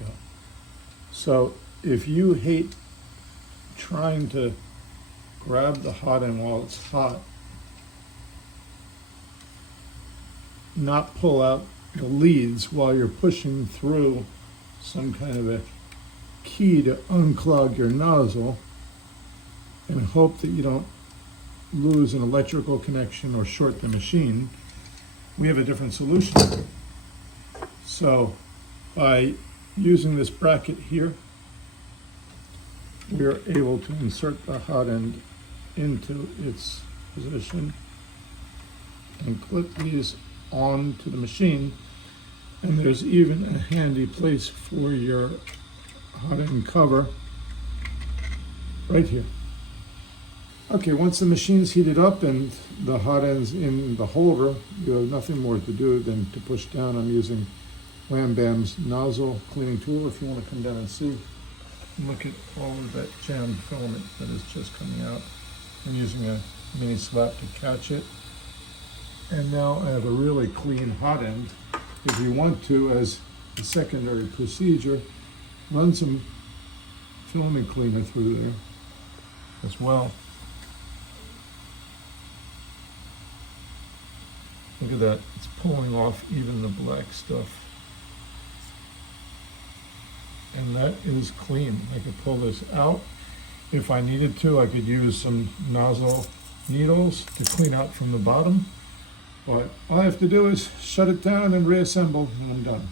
Go. So if you hate trying to grab the hot end while it's hot, not pull out the leads while you're pushing through some kind of a key to unclog your nozzle, and hope that you don't lose an electrical connection or short the machine, we have a different solution. So by using this bracket here, we're able to insert the hot end into its position and clip these onto the machine. And there's even a handy place for your hot end cover right here. Okay, once the machine's heated up and the hot end's in the holder, you have nothing more to do than to push down. I'm using Wham nozzle cleaning tool. If you want to come down and see, look at all of that jammed filament that is just coming out. I'm using a mini slap to catch it. And now I have a really clean hot end. If you want to, as a secondary procedure, run some filament cleaner through there as well. Look at that, it's pulling off even the black stuff. And that is clean. I could pull this out. If I needed to, I could use some nozzle needles to clean out from the bottom. But all I have to do is shut it down and reassemble, and I'm done.